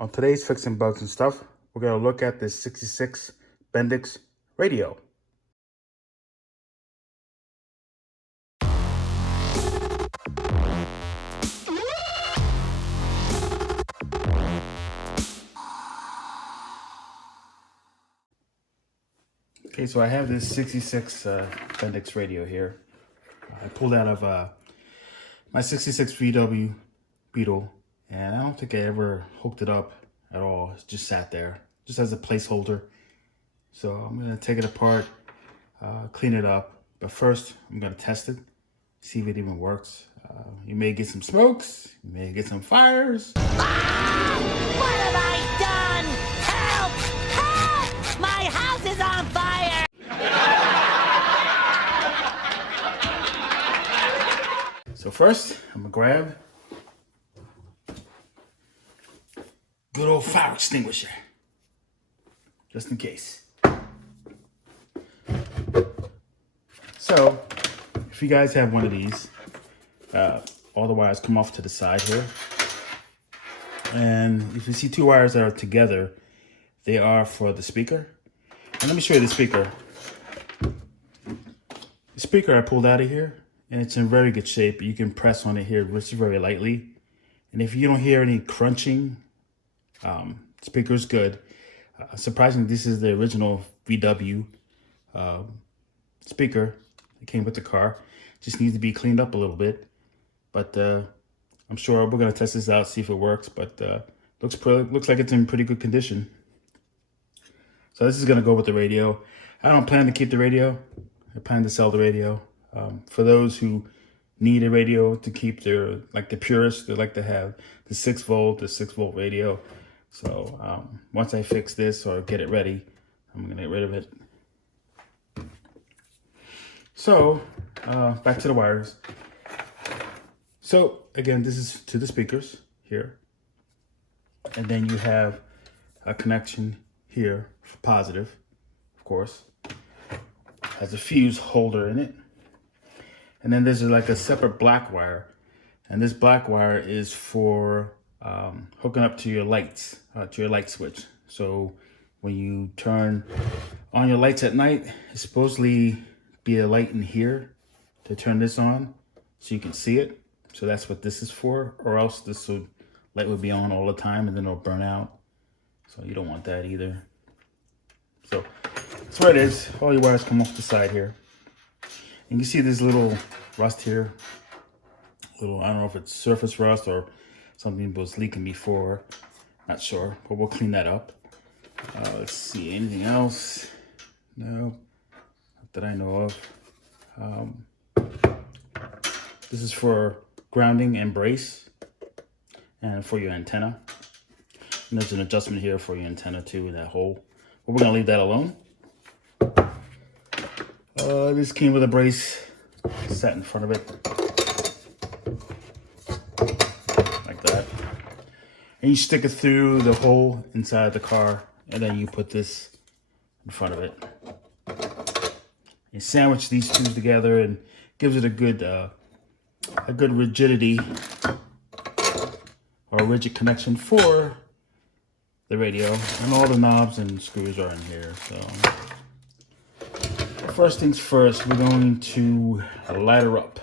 On today's Fixing Bugs and Stuff, we're going to look at this 66 Bendix radio. Okay, so I have this 66 Bendix radio here. I pulled out of my 66 VW Beetle, and I don't think I ever hooked it up at all. It just sat there, just as a placeholder. So I'm gonna take it apart, clean it up, but first I'm gonna test it, see if it even works. You may get some smokes, you may get some fires. Ah! What have I done? Help! Help! My house is on fire! So first, I'm gonna grab good old fire extinguisher, just in case. So, if you guys have one of these, all the wires come off to the side here. And if you see two wires that are together, they are for the speaker. And let me show you the speaker. The speaker I pulled out of here, and it's in very good shape. You can press on it here just very lightly. And if you don't hear any crunching, speaker's good. Surprisingly, this is the original VW speaker. It came with the car. Just needs to be cleaned up a little bit. But I'm sure we're gonna test this out, see if it works. But looks like it's in pretty good condition. So this is gonna go with the radio. I don't plan to keep the radio. I plan to sell the radio. For those who need a radio to keep their, like the purists, they like to have the 6 volt radio. So once I fix this or get it ready, I'm gonna get rid of it. So back to the wires. So again, this is to the speakers here. And then you have a connection here for positive, of course. Has a fuse holder in it. And then there's like a separate black wire. And this black wire is for hooking up to your lights, to your light switch. So when you turn on your lights at night, it's supposedly be a light in here to turn this on so you can see it. So that's what this is for, or else light would be on all the time and then it'll burn out. So you don't want that either. So that's what it is. All your wires come off the side here. And you see this little rust here. I don't know if it's surface rust or something was leaking before. Not sure, but we'll clean that up. Let's see, anything else? No, not that I know of. This is for grounding and brace and for your antenna. And there's an adjustment here for your antenna too in that hole. But we're gonna leave that alone. This came with a brace, sat in front of it, like that. And you stick it through the hole inside the car, and then you put this in front of it. You sandwich these two together and gives it a good rigidity or a rigid connection for the radio. And all the knobs and screws are in here. So first things first, we're going to light her up.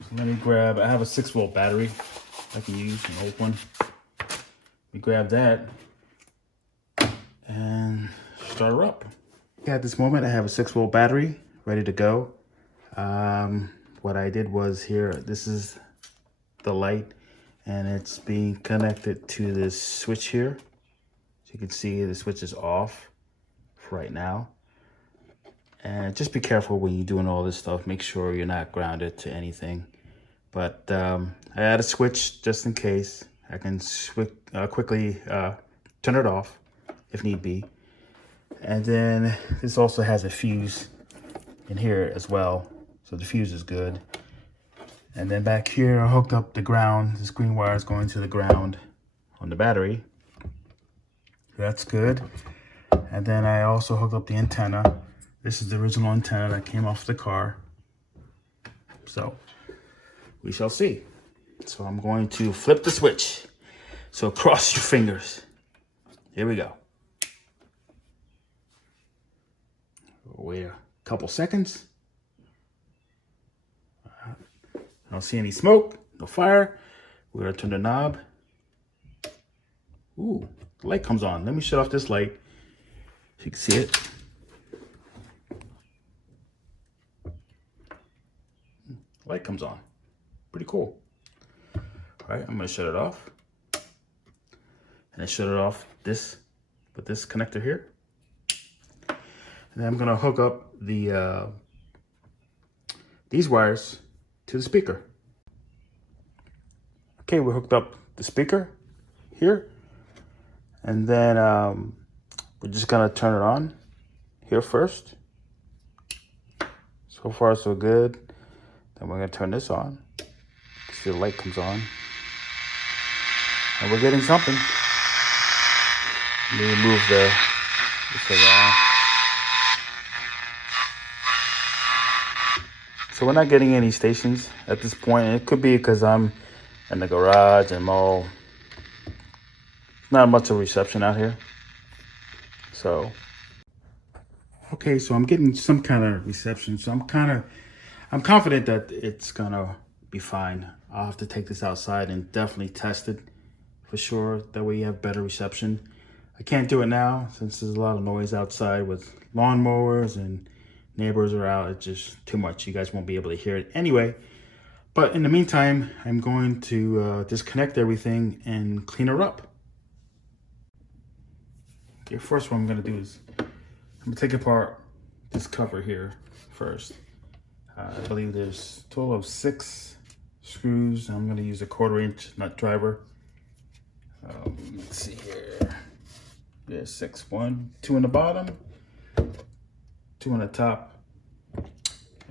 So let me grab, I have a 6 volt battery I can use, an old one. We grab that and start her up. At this moment, I have a 6 volt battery ready to go. What I did was here, this is the light, and it's being connected to this switch here. So you can see the switch is off for right now. And just be careful when you're doing all this stuff. Make sure you're not grounded to anything. But I had a switch just in case. I can quickly turn it off if need be. And then this also has a fuse in here as well. So the fuse is good. And then back here, I hooked up the ground. This green wire is going to the ground on the battery. That's good. And then I also hooked up the antenna. This is the original antenna that came off the car. So we shall see. So I'm going to flip the switch. So cross your fingers. Here we go. Wait a couple seconds. I don't see any smoke, no fire. We're gonna turn the knob. Ooh, the light comes on. Let me shut off this light so you can see it. Light comes on. Pretty cool. All right, I'm gonna shut it off. And I shut it off with this connector here. And then I'm gonna hook up these wires to the speaker. Okay, we hooked up the speaker here. And then we're just gonna turn it on here first. So far so good. Then we're gonna turn this on. See the light comes on. And we're getting something. Let me remove this around. So we're not getting any stations at this point. And it could be because I'm in the garage and not much of a reception out here. So, okay, so I'm getting some kind of reception. So I'm confident that it's gonna be fine. I'll have to take this outside and definitely test it for sure. That way you have better reception. I can't do it now since there's a lot of noise outside with lawnmowers and neighbors are out. It's just too much. You guys won't be able to hear it anyway. But in the meantime, I'm going to disconnect everything and clean her up. Okay, first what I'm gonna do is I'm gonna take apart this cover here first. I believe there's a total of 6 screws. I'm gonna use a 1/4 inch nut driver. Let's see here. There's 6. 1, 2 on the bottom, 2 on the top,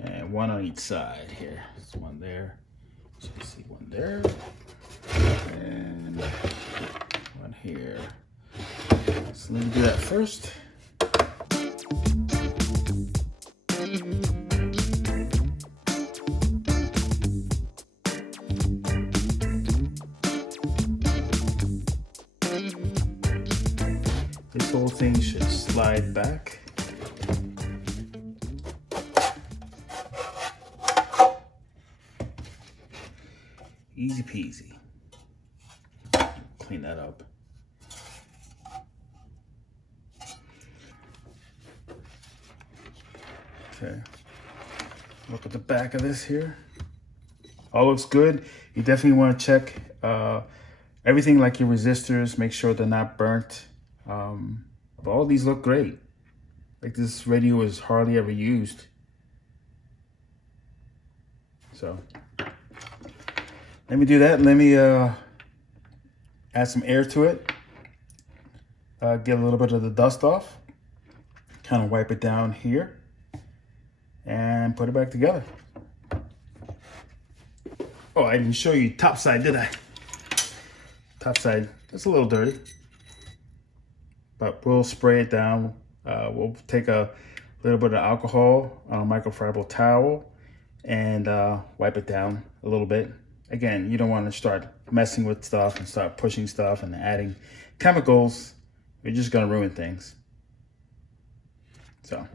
and 1 on each side here. There's 1 there. So you see 1 there, and 1 here. So let me do that first. This whole thing should slide back. Easy peasy. Clean that up. Okay. Look at the back of this here. All looks good. You definitely want to check everything like your resistors. Make sure they're not burnt. But all these look great. Like this radio is hardly ever used. So let me do that. Let me add some air to it. Get a little bit of the dust off. Kind of wipe it down here. And put it back together. Oh, I didn't show you top side, did I? Top side, it's a little dirty. But we'll spray it down. We'll take a little bit of alcohol on a microfiber towel and wipe it down a little bit. Again, you don't want to start messing with stuff and start pushing stuff and adding chemicals. You're just gonna ruin things. So.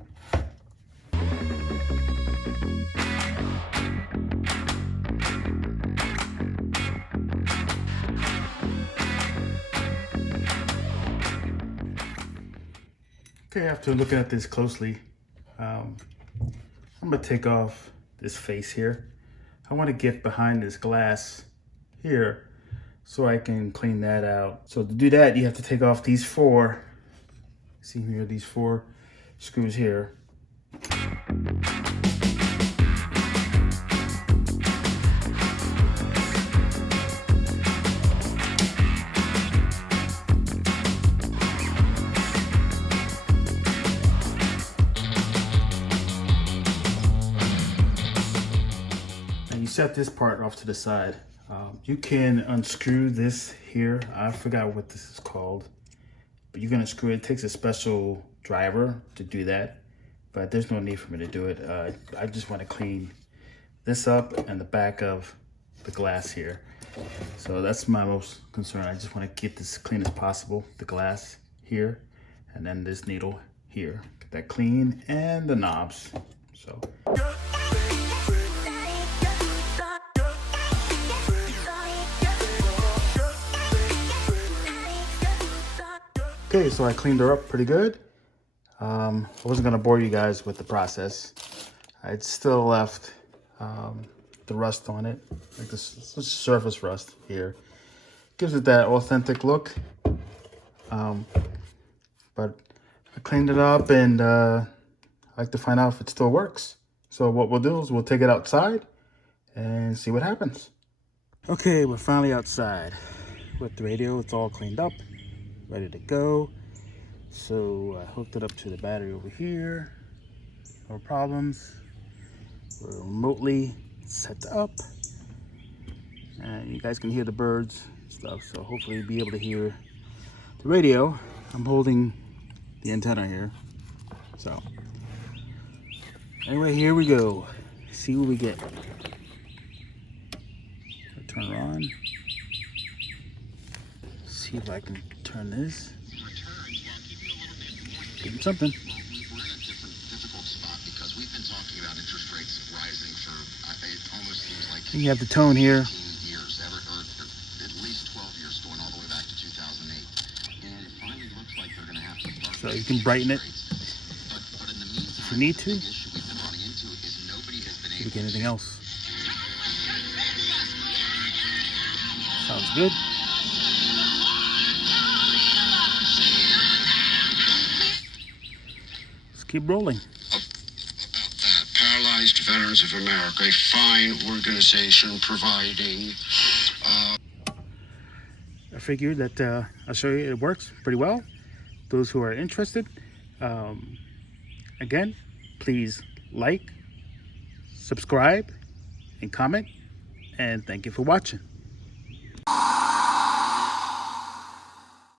Okay, after looking at this closely, I'm gonna take off this face here. I want to get behind this glass here so I can clean that out. So to do that, you have to take off these 4, see here, these 4 screws here. Set this part off to the side. You can unscrew this here. I forgot what this is called, but you can unscrew it. It takes a special driver to do that, but there's no need for me to do it. I just want to clean this up and the back of the glass here. So that's my most concern. I just want to keep this clean as possible. The glass here, and then this needle here. Get that clean, and the knobs. So. Okay, so I cleaned her up pretty good. I wasn't gonna bore you guys with the process. I'd still left the rust on it, like this surface rust here. Gives it that authentic look. But I cleaned it up, and I like to find out if it still works. So what we'll do is we'll take it outside and see what happens. Okay, we're finally outside with the radio. It's all cleaned up, ready to go. So I hooked it up to the battery over here. No problems. We're remotely set up, and you guys can hear the birds and stuff. So hopefully you'll be able to hear the radio. I'm holding the antenna here. So anyway, here we go. See what we get. Turn her on. See if I can turn this. Getting something. We're in a difficult spot because we've been talking about interest rates rising for it almost seems like You have the tone here. 15 years, or at least 12 years, going all the way back to 2008. And it finally looks like they're going to have to start. So you can brighten it But in the meantime, if you need to. the issue we've been running into is nobody has been See if we able get anything else. Sounds good. Let's keep rolling. about that. Paralyzed Veterans of America, a fine organization providing. I figured that I'll show you it works pretty well. Those who are interested, again, please like, subscribe, and comment. And thank you for watching.